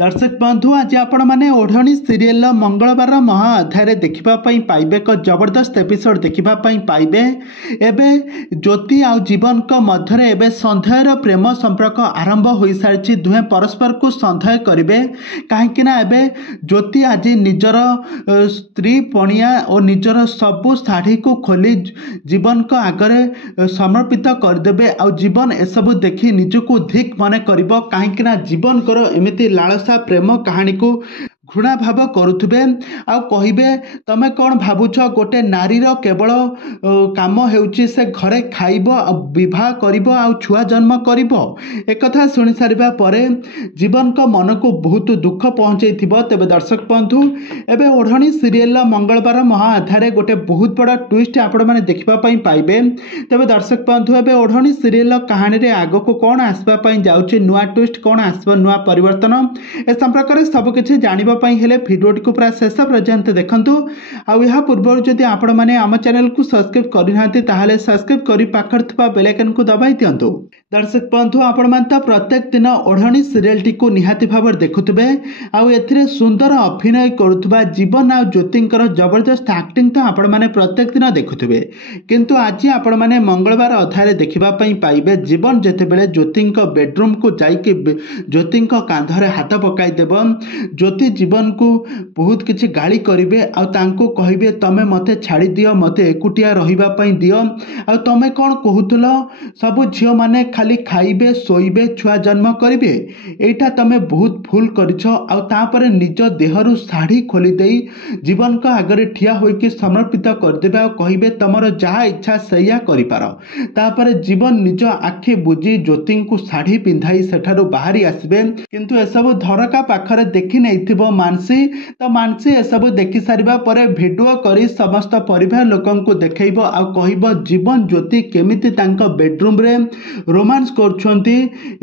दर्शक बंधु आज आपण मैंने ओढ़णी सीरियल मंगलवार महा अध्याय देखापी पाइबे एक जबरदस्त एपिसोड देखापी पाइबे एबे ज्योति आ जीवन मध्य एबे सन्देहर प्रेम संपर्क आरंभ हो सारी दुहे परस्पर को सन्देह करेंगे कहीं एबे ज्योति आज निजर स्त्री पणिया और निजर सबू शाढ़ी को खोली जीवन को आगरे समर्पित करदे आ जीवन एसबू देखी निजको धिक मन कर कहीं जीवन कर एमती लालसा प्रेम कहानी को घृणा भाव करुवे आबे तमें कौन भावुछ गोटे नारीर केवल काम होउची से घरे खाइब विवाह करिब आ छुआ जन्म करिब एक कथा सुनी सारिबा परे जीवन को मन को बहुत दुख पहुँचे तेबे दर्शक बंधु एबे ओढ़णी सीरियल मंगलवार महा अध्याय गोटे बहुत बड़ा ट्विस्ट आपण मैंने देखापी पाइबे तेबे दर्शक बंधु एबे ओढ़णी सीरियल कहानी रे आग को कौन आसवाई जाऊँगी नुआ ट्विस्ट कौन आसब नुआ परिवर्तन ए संपर्क में सबकि जानवा भिडियोटी को पूरा शेष पर्यंत देखंतु आ पूर्व जदि आपण मैंने आम चैनल को सब्सक्राइब करना सब्सक्राइब कर पाखर बेल आइकन को दबाई दिंतु। दर्शक बंधु आपण मैंने प्रत्येक दिन ओढ़णी सीरियल टी को निहाती भाव देखुवे आउ सुंदर अभिनय करुवा जीवन आ ज्योतिंकर जबरदस्त एक्टिंग तो आपण मैंने प्रत्येक दिन देखुवे किंतु आज आपण मैंने मंगलवार अध्याय देखापी पाइबे जीवन जितेबले ज्योति बेडरूम को जाइए ज्योति कांधरे हाथ पकईदेव ज्योति जीवन को बहुत किसी गाली करेंगे आउ कहे तमें मते छाड़ी दियो मते एकुटिया रही दियो आ तमें कौन कहूल सबू झील मैंने खाली खाइबे शोइबे छुआ जन्म करेंगे एटा तमें बहुत भूल कर निज देहरु शाढ़ी खोली दे जीवन का आगे ठिया होइके समर्पित करदे आ कहे तुम जहाँ इच्छा सैया कर जीवन निज आखि बुझी ज्योति को शाढ़ी पिंधाई सेठारु बाहरी आसबे किंतु एसबू झरका पाखरे देखी नहीं मानसी तो मानसी एसबू देखी सारिबा परे भिडियो करी समस्त परिवार लोकन को देखैबो आ कहबो जीवन ज्योति केमिति तांको बेडरूम रे रोमांस करछंती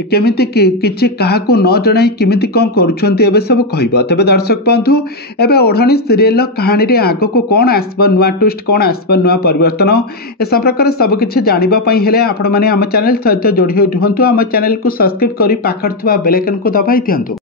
केमिति किछि काहाको न जणाई केमिति कोन करछंती एबे सब कहबो। तबे दर्शक बंधु एबे ओढ़णी सीरियल कहानी रे आगो को कोन आसबो नुआ ट्विस्ट कोन आसबो नुआ परिवर्तन ए संपर्क सब किछि जानिबा पई हेले आपण माने हम चैनल सहित जोड़ी होई रहंतु हम चैनल को सब्सक्राइब करी पाखर थवा बेल आइकन को दबाई दियंतु।